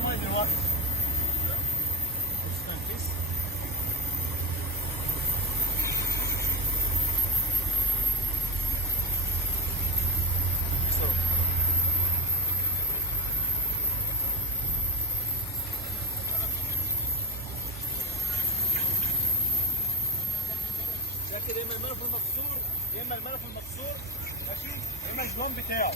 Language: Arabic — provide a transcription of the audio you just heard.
فيها ميه دلوقتي. بص الكيس. ده كده يا اما الملف المكسور يا اما الملف المكسور، ماشي، يا اما الجون بتاعه.